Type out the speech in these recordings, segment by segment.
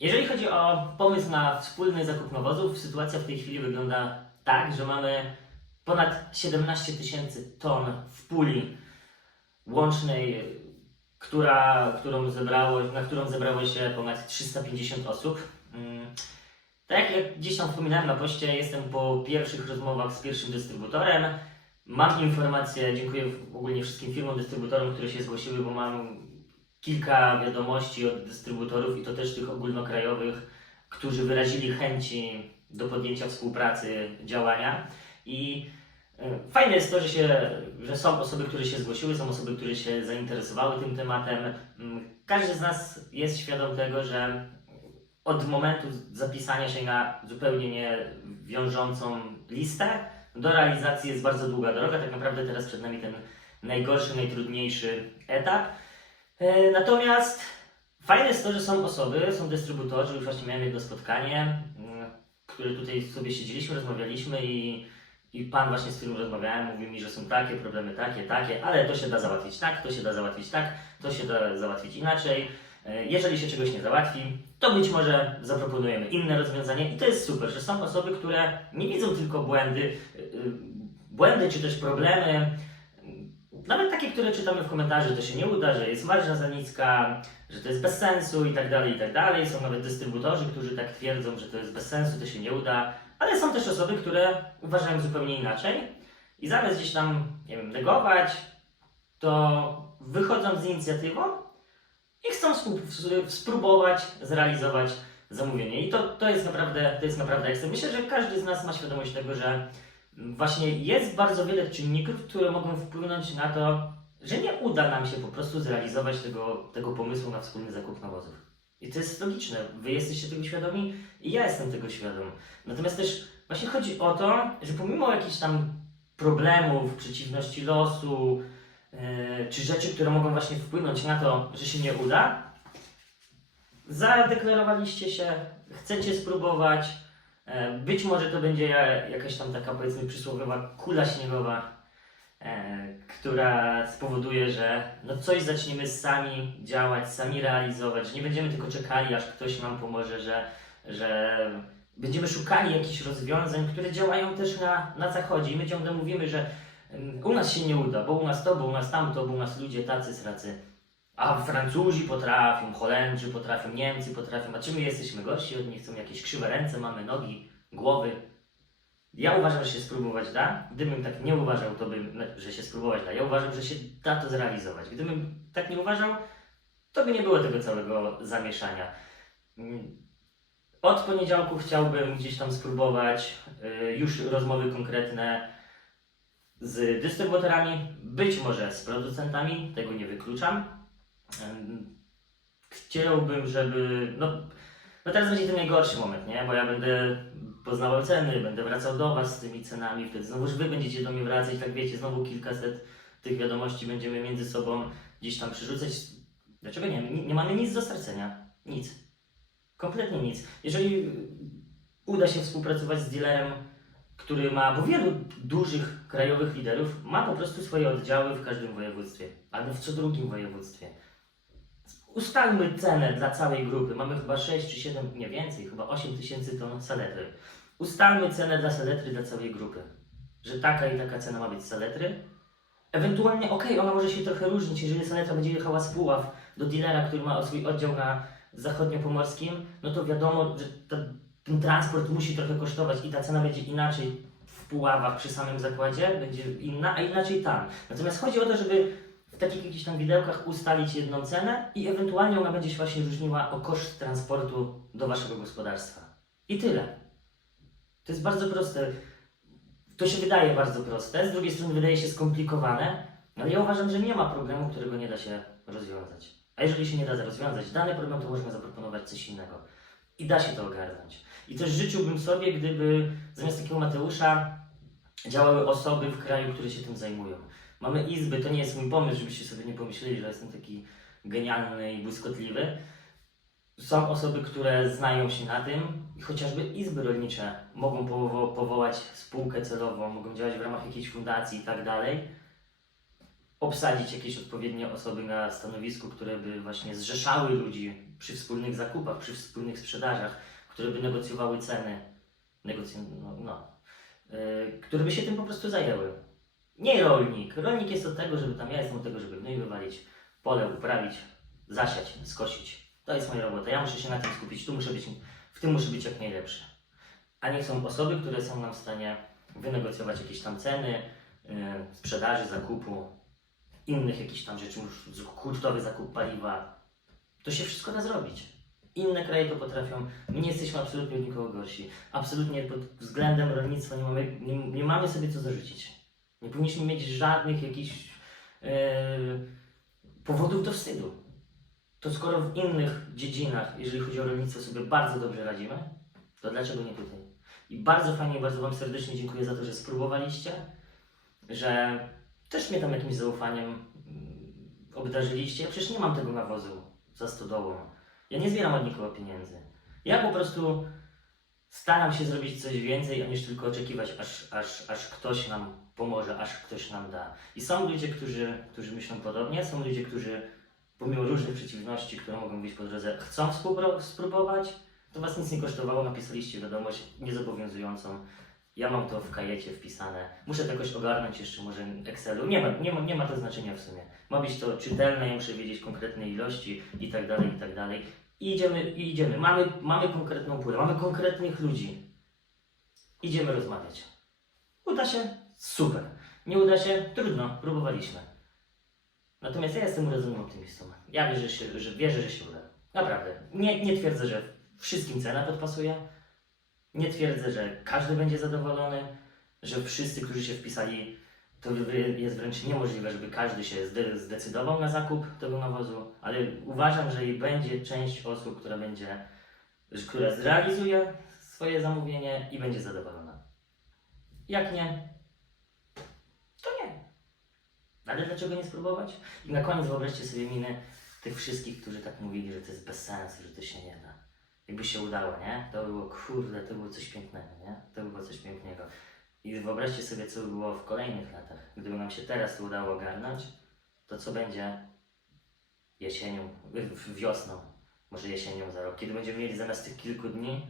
Jeżeli chodzi o pomysł na wspólny zakup nawozów, sytuacja w tej chwili wygląda tak, że mamy ponad 17 tysięcy ton w puli łącznej, która, którą zebrało, na którą zebrało się ponad 350 osób. Mm, Tak jak gdzieś tam wspominałem na poście, jestem po pierwszych rozmowach z pierwszym dystrybutorem. Mam informacje, dziękuję ogólnie wszystkim firmom, dystrybutorom, które się zgłosiły, bo mam kilka wiadomości od dystrybutorów i to też tych ogólnokrajowych, którzy wyrazili chęci do podjęcia współpracy, działania. I e, fajne jest to, że, się, że są osoby, które się zgłosiły, są osoby, które się zainteresowały tym tematem. Mm, Każdy z nas jest świadom tego, że od momentu zapisania się na zupełnie nie wiążącą listę do realizacji jest bardzo długa droga. Tak naprawdę teraz przed nami ten najgorszy, najtrudniejszy etap. E, Natomiast fajne jest to, że są osoby, są dystrybutorzy, już właśnie miałem jedno spotkanie, które tutaj sobie siedzieliśmy, rozmawialiśmy i, i pan właśnie, z którym rozmawiałem, mówił mi, że są takie problemy, takie, takie, ale to się da załatwić tak, to się da załatwić tak, to się da załatwić inaczej. E, Jeżeli się czegoś nie załatwi, to być może zaproponujemy inne rozwiązanie i to jest super, że są osoby, które nie widzą tylko błędy, y, błędy czy też problemy, nawet takie, które czytamy w komentarzu, to się nie uda, że jest marża za niska, że to jest bez sensu i tak dalej, i tak dalej. Są nawet dystrybutorzy, którzy tak twierdzą, że to jest bez sensu, to się nie uda, ale są też osoby, które uważają zupełnie inaczej i zamiast gdzieś tam, nie wiem, negować, to wychodzą z inicjatywą i chcą spróbować zrealizować zamówienie. I to, to jest naprawdę, to jest naprawdę ekstra. Myślę, że każdy z nas ma świadomość tego, że właśnie jest bardzo wiele czynników, które mogą wpłynąć na to, że nie uda nam się po prostu zrealizować tego, tego pomysłu na wspólny zakup nawozów. I to jest logiczne. Wy jesteście tego świadomi i ja jestem tego świadom. Natomiast też właśnie chodzi o to, że pomimo jakichś tam problemów, przeciwności losu, e, czy rzeczy, które mogą właśnie wpłynąć na to, że się nie uda, zadeklarowaliście się, chcecie spróbować, Być może to będzie ja- jakaś tam taka powiedzmy przysłowiowa kula śniegowa, e, która spowoduje, że no coś zaczniemy sami działać, sami realizować, że nie będziemy tylko czekali, aż ktoś nam pomoże, że, że będziemy szukali jakichś rozwiązań, które działają też na, na zachodzie i my ciągle mówimy, że mm, u nas się nie uda, bo u nas to, bo u nas tamto, bo u nas ludzie tacy sracy. A Francuzi potrafią, Holendrzy potrafią, Niemcy potrafią, a czy my jesteśmy gorsi od nich? Są jakieś krzywe ręce, mamy nogi, głowy. Ja uważam, że się spróbować da. Gdybym tak nie uważał, to bym, no, że się spróbować da. Ja uważam, że się da to zrealizować. Gdybym tak nie uważał, to by nie było tego całego zamieszania. Od poniedziałku chciałbym gdzieś tam spróbować y, już rozmowy konkretne z dystrybutorami, być może z producentami, tego nie wykluczam. Chciałbym, żeby. No, no teraz będzie ten najgorszy moment, nie? Bo ja będę poznawał ceny, będę wracał do Was z tymi cenami, wtedy znowuż Wy będziecie do mnie wracać, tak wiecie, znowu kilkaset tych wiadomości będziemy między sobą gdzieś tam przerzucać. Dlaczego nie? Nie, nie mamy nic do stracenia. Nic. Kompletnie nic. Jeżeli uda się współpracować z dealerem, który ma, bo wielu dużych krajowych liderów ma po prostu swoje oddziały w każdym województwie, albo w co drugim województwie. Ustalmy cenę dla całej grupy. Mamy chyba 6 czy 7, nie więcej, chyba 8 tysięcy ton saletry. Ustalmy cenę dla saletry dla całej grupy. Że taka i taka cena ma być saletry. Ewentualnie, okej, ona może się trochę różnić, jeżeli saletra będzie jechała z Puław do dealera, który ma swój oddział na zachodniopomorskim, no to wiadomo, że ta, ten transport musi trochę kosztować i ta cena będzie inaczej w Puławach przy samym zakładzie, będzie inna, a inaczej tam. Natomiast chodzi o to, żeby takich jakichś tam widełkach ustalić jedną cenę i ewentualnie ona będzie się właśnie różniła o koszt transportu do waszego gospodarstwa. I tyle. To jest bardzo proste. To się wydaje bardzo proste, z drugiej strony wydaje się skomplikowane, ale ja uważam, że nie ma problemu, którego nie da się rozwiązać. A jeżeli się nie da rozwiązać dany problem, to możemy zaproponować coś innego. I da się to ogarnąć. I też życzyłbym sobie, gdyby zamiast takiego Mateusza działały osoby w kraju, które się tym zajmują. Mamy izby, to nie jest mój pomysł, żebyście sobie nie pomyśleli, że jestem taki genialny i błyskotliwy. Są osoby, które znają się na tym i chociażby izby rolnicze mogą powo- powołać spółkę celową, mogą działać w ramach jakiejś fundacji i tak dalej. obsadzić jakieś odpowiednie osoby na stanowisku, które by właśnie zrzeszały ludzi przy wspólnych zakupach, przy wspólnych sprzedażach, które by negocjowały ceny, negocj... no, no, yy, które by się tym po prostu zajęły. Nie rolnik. Rolnik jest od tego, żeby tam, ja jestem od tego, żeby gnój wywalić, pole uprawić, zasiać, skosić. To jest moja robota. Ja muszę się na tym skupić, tu muszę być, w tym muszę być jak najlepszy. A nie są osoby, które są nam w stanie wynegocjować jakieś tam ceny, yy, sprzedaży, zakupu, innych jakichś tam rzeczy, hurtowy zakup paliwa. To się wszystko da zrobić. Inne kraje to potrafią. My nie jesteśmy absolutnie nikogo gorsi. Absolutnie pod względem rolnictwa nie mamy, nie, nie mamy sobie co zarzucić. Nie powinniśmy mieć żadnych jakichś yy, powodów do wstydu. To skoro w innych dziedzinach, jeżeli chodzi o rolnictwo, sobie bardzo dobrze radzimy, to dlaczego nie tutaj? I bardzo fajnie, bardzo Wam serdecznie dziękuję za to, że spróbowaliście, że też mnie tam jakimś zaufaniem mm, obdarzyliście. Ja przecież nie mam tego nawozu za stodołą. Ja nie zbieram od nikogo pieniędzy. Ja po prostu staram się zrobić coś więcej, niż tylko oczekiwać, aż, aż, aż ktoś nam pomoże, aż ktoś nam da. I są ludzie, którzy, którzy myślą podobnie, są ludzie, którzy pomimo różnych przeciwności, które mogą być po drodze, chcą spróbować. To Was nic nie kosztowało, napisaliście wiadomość niezobowiązującą. Ja mam to w kajecie wpisane. Muszę to jakoś ogarnąć jeszcze może Excelu. Nie ma, nie, ma, nie ma to znaczenia w sumie. Ma być to czytelne, ja muszę wiedzieć konkretne ilości i tak dalej, i tak dalej. I idziemy, i idziemy. Mamy, mamy konkretną pulę, mamy konkretnych ludzi. Idziemy rozmawiać. Uda się? Super. Nie uda się? Trudno, próbowaliśmy. Natomiast ja jestem urodzonym optymistą. Ja wierzę, się, że, wierzę, że się uda. Naprawdę. Nie, nie twierdzę, że wszystkim cena podpasuje. Nie twierdzę, że każdy będzie zadowolony, że wszyscy, którzy się wpisali, to jest wręcz niemożliwe, żeby każdy się zde- zdecydował na zakup tego nawozu, ale uważam, że i będzie część osób, która będzie, która zrealizuje swoje zamówienie i będzie zadowolona. Jak nie, to nie. Ale dlaczego nie spróbować? I na koniec wyobraźcie sobie miny tych wszystkich, którzy tak mówili, że to jest bez sensu, że to się nie da. Jakby się udało, nie? To by było, kurde, to było coś pięknego, nie? To by było coś pięknego. I wyobraźcie sobie, co by było w kolejnych latach. Gdyby nam się teraz to udało ogarnąć, to co będzie jesienią, wiosną, może jesienią za rok, kiedy będziemy mieli zamiast tych kilku dni,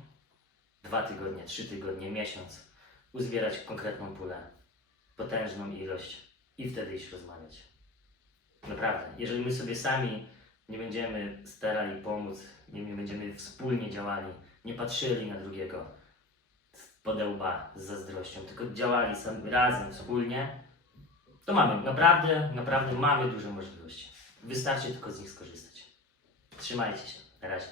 dwa tygodnie, trzy tygodnie, miesiąc, uzbierać konkretną pulę, potężną ilość i wtedy iść rozmawiać. Naprawdę, jeżeli my sobie sami nie będziemy starali pomóc, nie, nie będziemy wspólnie działali, nie patrzyli na drugiego z podełba z zazdrością, tylko działali razem, wspólnie, to mamy, naprawdę, naprawdę mamy duże możliwości. Wystarczy tylko z nich skorzystać. Trzymajcie się. Na razie.